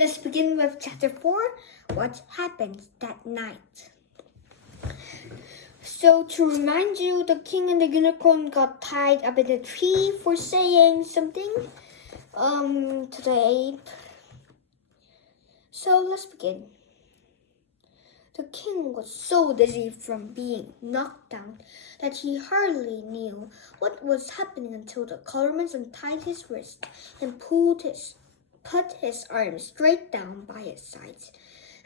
Let's begin with chapter 4, what happened that night. So to remind you, the king and the unicorn got tied up in a tree for saying something to the ape. So let's begin. The king was so dizzy from being knocked down that he hardly knew what was happening until the colorman untied his wrist and put his arms straight down by his sides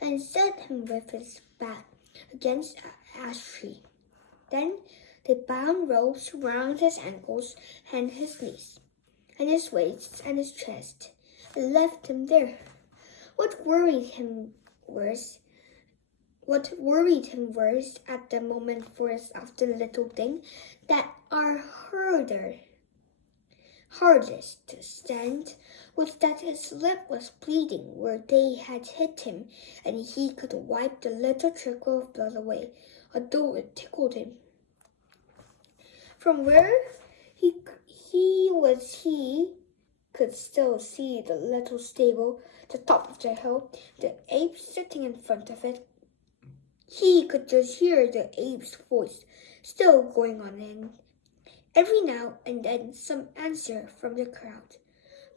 and set him with his back against an ash tree. Then they bound ropes around his ankles and his knees, and his waist and his chest, and left him there. What worried him worse at the moment was of the little thing that are hardest to stand was that his lip was bleeding where they had hit him, and he could wipe the little trickle of blood away, although it tickled him. From where he could still see the little stable, the top of the hill, the ape sitting in front of it. He could just hear the ape's voice still going on, and every now and then some answer from the crowd,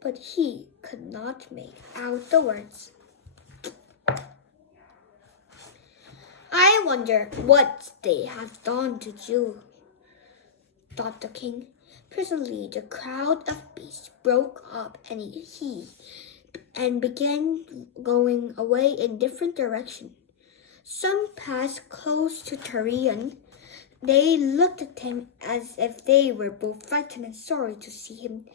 but he could not make out the words. I wonder what they have done to you, thought the king. Presently the crowd of beasts broke up and began going away in different directions. Some passed close to Tyrion. They looked at him as if they were both frightened and sorry to see him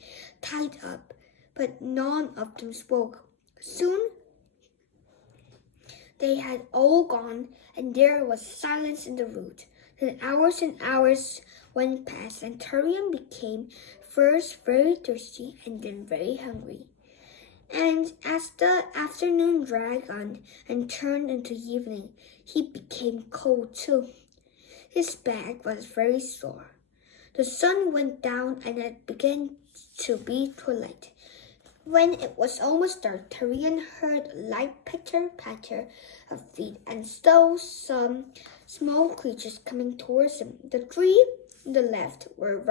tied up, but none of them spoke. Soon they had all gone, and there was silence in the road. Then hours and hours went past, and Tyrion became first very thirsty and then very hungry. And as the afternoon dragged on and turned into evening, he became cold too. His back was very sore. The sun went down and it began to be twilight. When it was almost dark, Tyrion heard a light patter of feet and saw some small creatures coming towards him. The three on the left were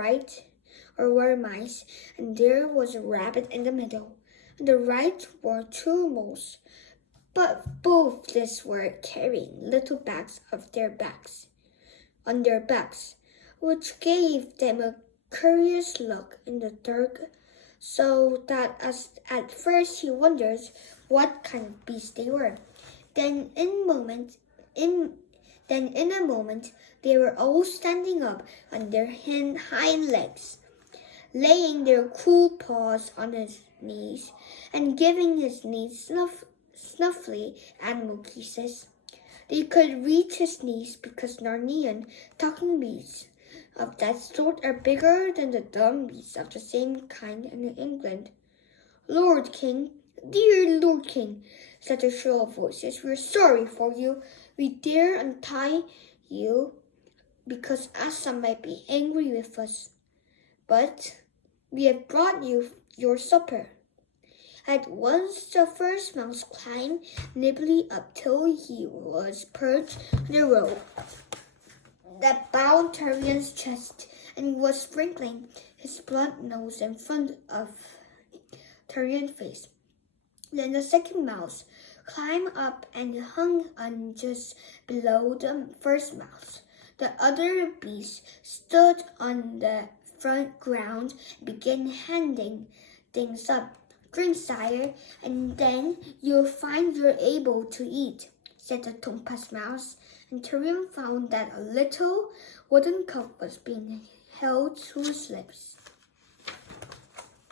mice, and there was a rabbit in the middle. On the right were two moles, but both these were carrying little bags on their backs, which gave them a curious look in the dark, so that at first he wondered what kind of beasts they were. Then in a moment they were all standing up on their hind legs, laying their cool paws on his knees and giving his knees snuffly animal kisses. They could reach his knees because Narnian talking beasts of that sort are bigger than the dumb beasts of the same kind in England. Lord King, dear Lord King, said the shrill voices, we're sorry for you. We dare untie you because Asa might be angry with us. But we have brought you your supper. At once the first mouse climbed nimbly up till he was perched on the rope that bound Tyrion's chest and was sprinkling his blunt nose in front of Tyrion's face. Then the second mouse climbed up and hung on just below the first mouse. The other beasts stood on the front ground and began handing things up. Drink, sire, and then you'll find you're able to eat, said the topaz mouse, and Tyrion found that a little wooden cup was being held to his lips.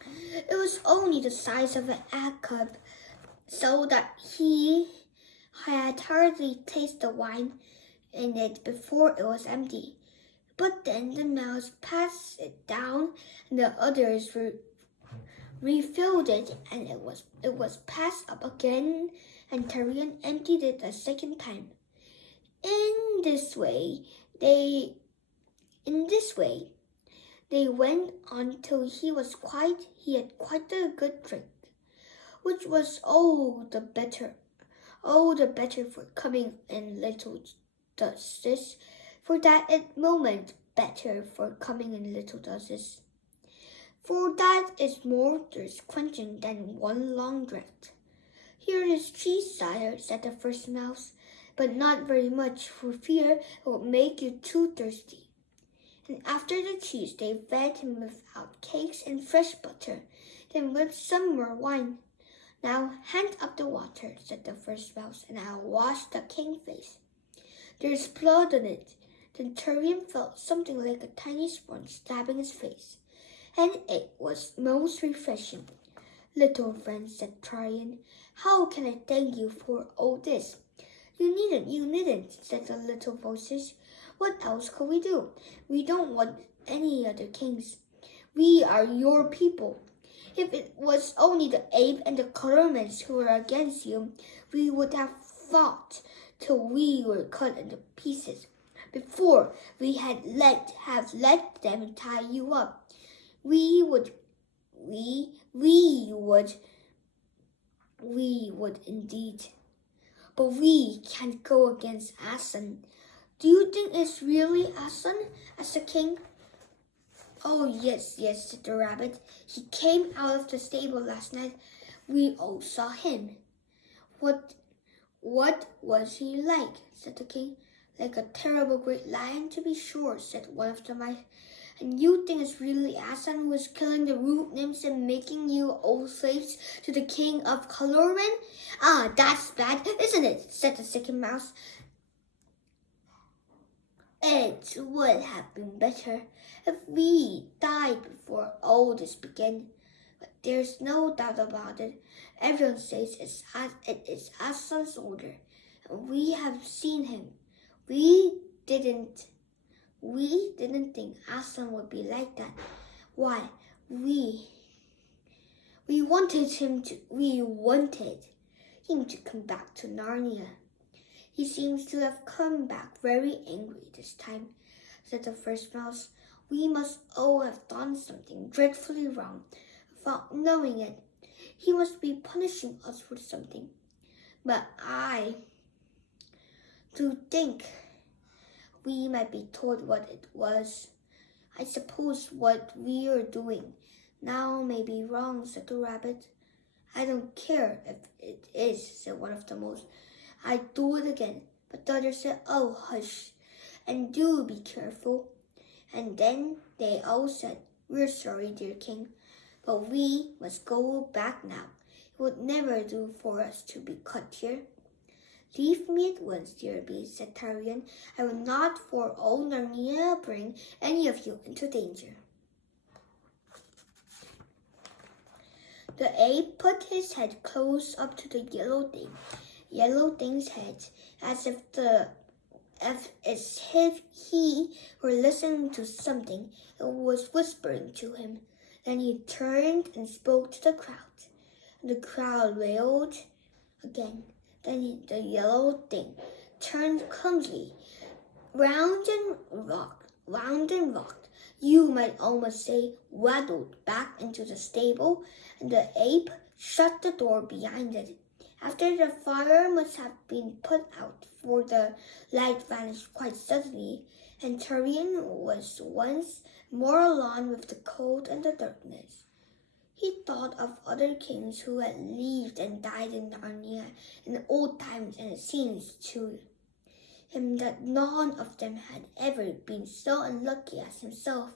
It was only the size of an egg cup, so that he had hardly tasted the wine in it before it was empty. But then the mouse passed it down, and the others refilled it, and it was passed up again, and Tyrion emptied it a second time. In this way, they went on till he had quite a good drink. which was all the better for coming in little doses, for that it moment better for coming in little doses. For that is more thirst quenching than one long draught. Here is cheese, sire, said the first mouse, but not very much, for fear it would make you too thirsty. And after the cheese they fed him without cakes and fresh butter, then with some more wine. Now hand up the water, said the first mouse, and I'll wash the king's face. There's blood on it. Then Turian felt something like a tiny sponge stabbing his face, and it was most refreshing. Little friend, said Turian, how can I thank you for all this? You needn't, said the little voices. What else could we do? We don't want any other kings. We are your people. If it was only the ape and the colormans who were against you, we would have fought till we were cut into pieces. Before we had let them tie you up, we would indeed. But we can't go against Asan. Do you think it's really Asan as a king? Oh, yes, said the rabbit. He came out of the stable last night. We all saw him. What was he like? Said the king. Like a terrible great lion, to be sure, said one of the mice. And you think it's really Asan who is killing the root nymphs and making you all slaves to the king of Colorman? Ah, that's bad, isn't it? Said the second mouse. It would have been better if we died before all this began. But there's no doubt about it. Everyone says it is Asan's order, and we have seen him. We didn't think Asan would be like that. Why, we wanted him to come back to Narnia. He seems to have come back very angry this time, said the first mouse. We must all have done something dreadfully wrong without knowing it. He must be punishing us for something. But I do think we might be told what it was. I suppose what we are doing now may be wrong, said the rabbit. I don't care if it is, said one of the moles. I'd do it again. But the other said, oh, hush, and do be careful. And then they all said, we're sorry, dear king, but we must go back now. It would never do for us to be cut here. Leave me at once, dear beast, said Turian. I will not for all Narnia bring any of you into danger. The ape put his head close up to the yellow thing's head, as if he were listening to something it was whispering to him. Then he turned and spoke to the crowd. The crowd wailed again. Then the yellow thing turned clumsily round and rocked. You might almost say waddled back into the stable, and the ape shut the door behind it. After the fire must have been put out, for the light vanished quite suddenly, and Turian was once more alone with the cold and the darkness. He thought of other kings who had lived and died in Narnia in old times, and it seemed to him that none of them had ever been so unlucky as himself.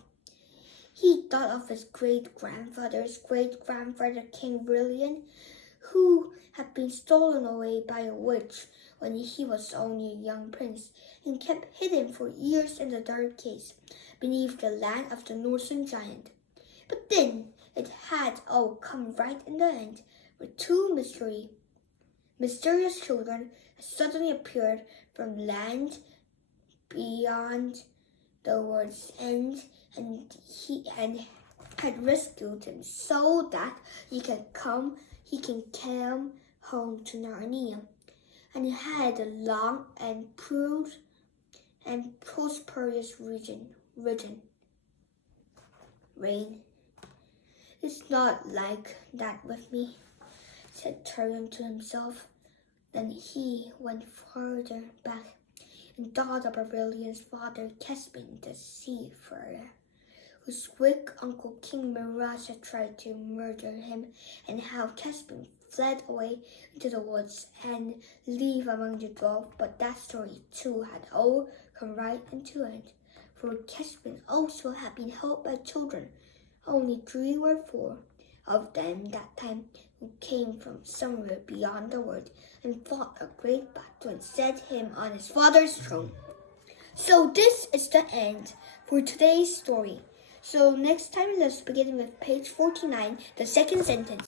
He thought of his great-grandfather, King Brilliant, who had been stolen away by a witch when he was only a young prince, and kept hidden for years in the dark caves beneath the land of the Northern giant. But then it had all come right in the end, where two mysterious children had suddenly appeared from land beyond the world's end, and had rescued him so that he can come home to Narnia, and he had a long and prosperous reign. It's not like that with me. said Turtle to himself. Then he went farther back and thought of Aurelian's father, Caspian, the seafarer, whose wicked uncle King Miraz had tried to murder him, and how Caspian fled away into the woods and lived among the dwarfs. But that story too had all come right into it, for Caspian also had been helped by children, only 3 or 4 of them that time, who came from somewhere beyond the world and fought a great battle and set him on his father's throne. So this is the end for today's story. So next time, let's begin with page 49, the second sentence.